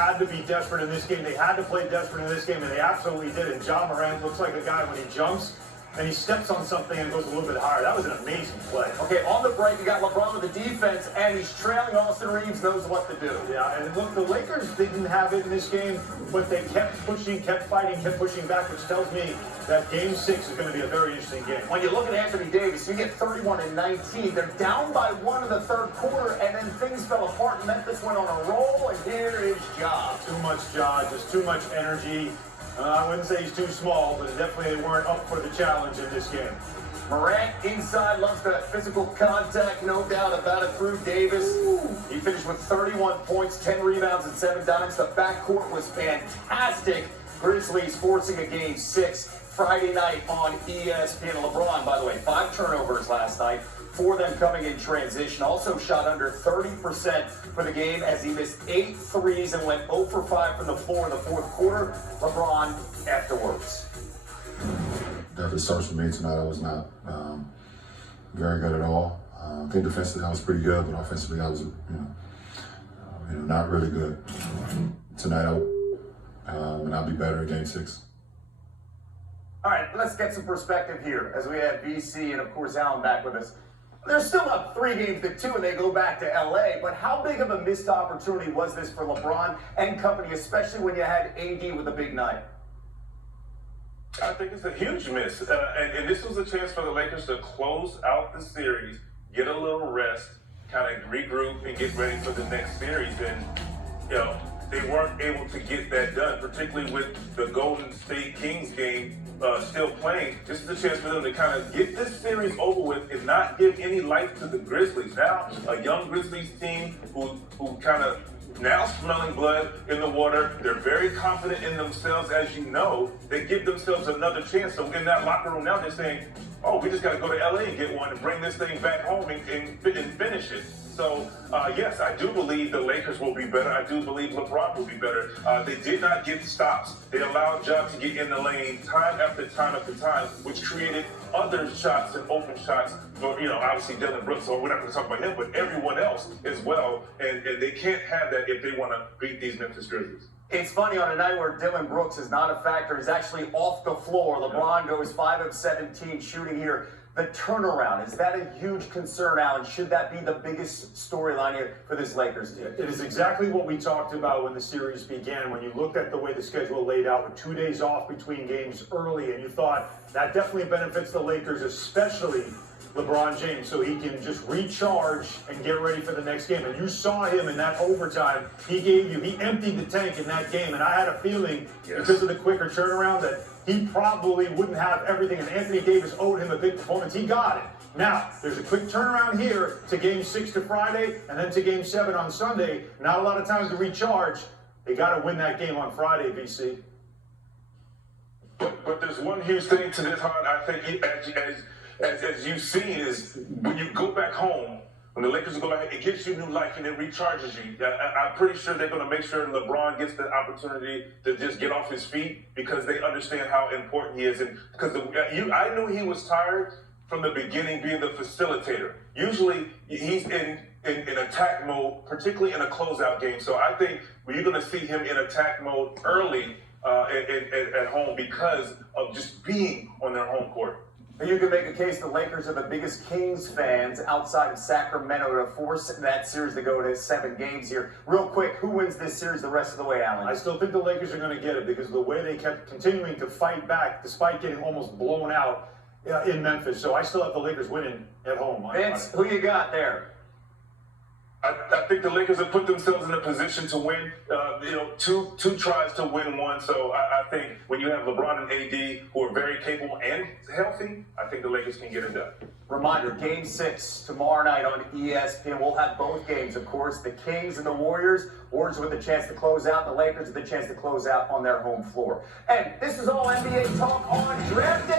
had to be desperate in this game. They had to play desperate in this game, and they absolutely did. And Ja Morant looks like a guy when he jumps and he steps on something and goes a little bit higher. That was an amazing play. Okay, on the break, you got LeBron with the defense, and he's trailing. Austin Reeves knows what to do. Yeah, and look, the Lakers didn't have it in this game, but they kept pushing, kept fighting, kept pushing back, which tells me that Game 6 is going to be a very interesting game. When you look at Anthony Davis, you get 31 and 19. They're down by 1 in the third quarter, and then things fell apart. Memphis went on a roll, and here is Ja. Too much Ja, just too much energy. I wouldn't say he's too small, but definitely they weren't up for the challenge in this game. Morant inside loves that physical contact, no doubt about it, through Davis. He finished with 31 points, 10 rebounds, and 7 dimes. The backcourt was fantastic. Grizzlies forcing a Game 6 Friday night on ESPN. LeBron, by the way, 5 turnovers last night. 4 of them coming in transition. Also shot under 30% for the game as he missed 8 threes and went 0 for 5 from the floor in the fourth quarter. LeBron afterwards. Definitely starts for me tonight. I was not very good at all. I think defensively I was pretty good, but offensively I was, not really good. Tonight and I'll be better in Game 6. All right, let's get some perspective here as we have VC and, of course, Allen back with us. They're still up 3 games to 2, and they go back to LA. But how big of a missed opportunity was this for LeBron and company, especially when you had AD with a big night? I think it's a huge miss. And this was a chance for the Lakers to close out the series, get a little rest, kind of regroup, and get ready for the next series. And, they weren't able to get that done, particularly with the Golden State Kings game still playing. This is a chance for them to kind of get this series over with and not give any life to the Grizzlies. Now, a young Grizzlies team who kind of now smelling blood in the water. They're very confident in themselves, as you know. They give themselves another chance. So in that locker room now, they're saying, oh, we just got to go to LA and get one and bring this thing back home and finish it. So, yes, I do believe the Lakers will be better. I do believe LeBron will be better. They did not get stops. They allowed Ja to get in the lane time after time after time, which created other shots and open shots for, obviously Dillon Brooks, so we're not going to talk about him, but everyone else as well. And they can't have that if they want to beat these Memphis Grizzlies. It's funny, on a night where Dillon Brooks is not a factor, he's actually off the floor. LeBron goes 5 of 17 shooting here. The turnaround, is that a huge concern, Allen? Should that be the biggest storyline here for this Lakers team? It is exactly what we talked about when the series began. When you looked at the way the schedule laid out with 2 days off between games early, and you thought that definitely benefits the Lakers, especially LeBron James, so he can just recharge and get ready for the next game. And you saw him in that overtime. He emptied the tank in that game, and I had a feeling, because of the quicker turnaround, that he probably wouldn't have everything, and Anthony Davis owed him a big performance. He got it. Now, there's a quick turnaround here to Game 6 to Friday, and then to Game 7 on Sunday. Not a lot of time to recharge. They got to win that game on Friday, VC. But there's one huge thing to this, Hart, I think, as you see, is when you go back home, when the Lakers go back, it gives you new life and it recharges you. I'm pretty sure they're going to make sure LeBron gets the opportunity to just get off his feet because they understand how important he is. And because I knew he was tired from the beginning, being the facilitator. Usually he's in attack mode, particularly in a closeout game. So I think you're going to see him in attack mode early at home because of just being on their home court. You can make a case the Lakers are the biggest Kings fans outside of Sacramento to force that series to go to 7 games here. Real quick, who wins this series the rest of the way, Allen? I still think the Lakers are going to get it because of the way they kept continuing to fight back despite getting almost blown out in Memphis. So I still have the Lakers winning at home. Vince, who you got there? I think the Lakers have put themselves in a position to win, two tries to win one. So I think when you have LeBron and AD who are very capable and healthy, I think the Lakers can get it done. Reminder, Game 6 tomorrow night on ESPN. We'll have both games, of course. The Kings and the Warriors. Warriors with a chance to close out. The Lakers with a chance to close out on their home floor. And this is all NBA talk on Draft Day.